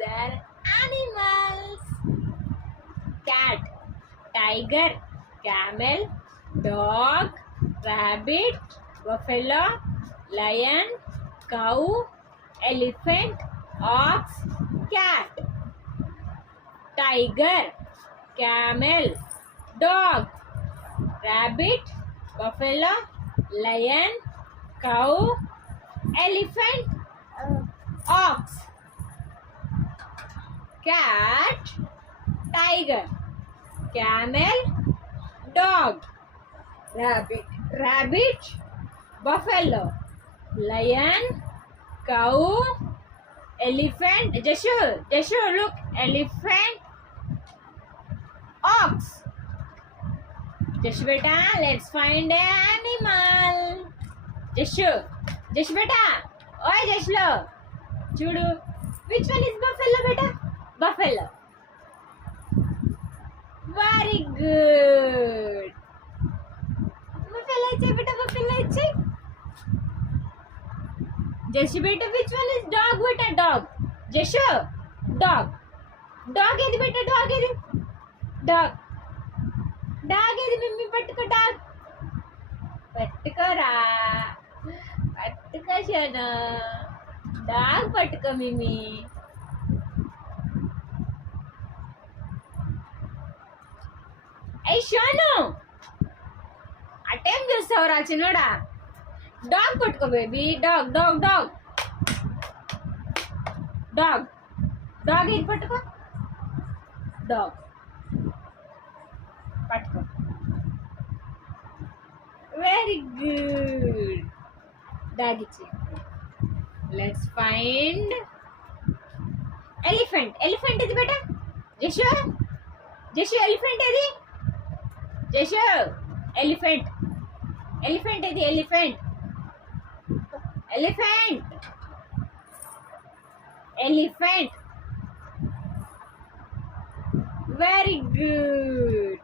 are animals. Cat, tiger, camel, dog, rabbit, buffalo, lion, cow, elephant, ox, cat. Tiger, camel, dog, rabbit, buffalo, lion, cow, elephant, ox, cat, tiger, camel, dog, rabbit, buffalo, lion, cow, elephant. Jashu, look, elephant, ox. Jashu beta, let's find an animal. Jashu beta, oi Jashu, chudu. Which one is buffalo beta? Buffalo. Very good. Buffalo ichhe beta, buffalo ichhe. Jashu beta, which one is dog beta? Dog. Jashu, dog. Dog edi beta, dog edi. Dog. Dog edi mimmi pattuko dog. పట్టుకోరా పట్టుకో షోను డాగ్ పట్టుకో మిమి అయ్యి షోను అటేం చూస్తావురా చిన్నోడా డాగ్ పట్టుకో baby dog dog dog dog dog ఇది పట్టుకో డాగ్ పట్టుకో వెరీ గుడ్ డాగ్ ఇచ్చి లెట్స్ ఫైండ్ ఎలిఫెంట్ ఎలిఫెంట్ ఇది బేటా జషు జషు ఎలిఫెంట్ ఏది జషు ఎలిఫెంట్ ఎలిఫెంట్ ఇది elephant elephant elephant very good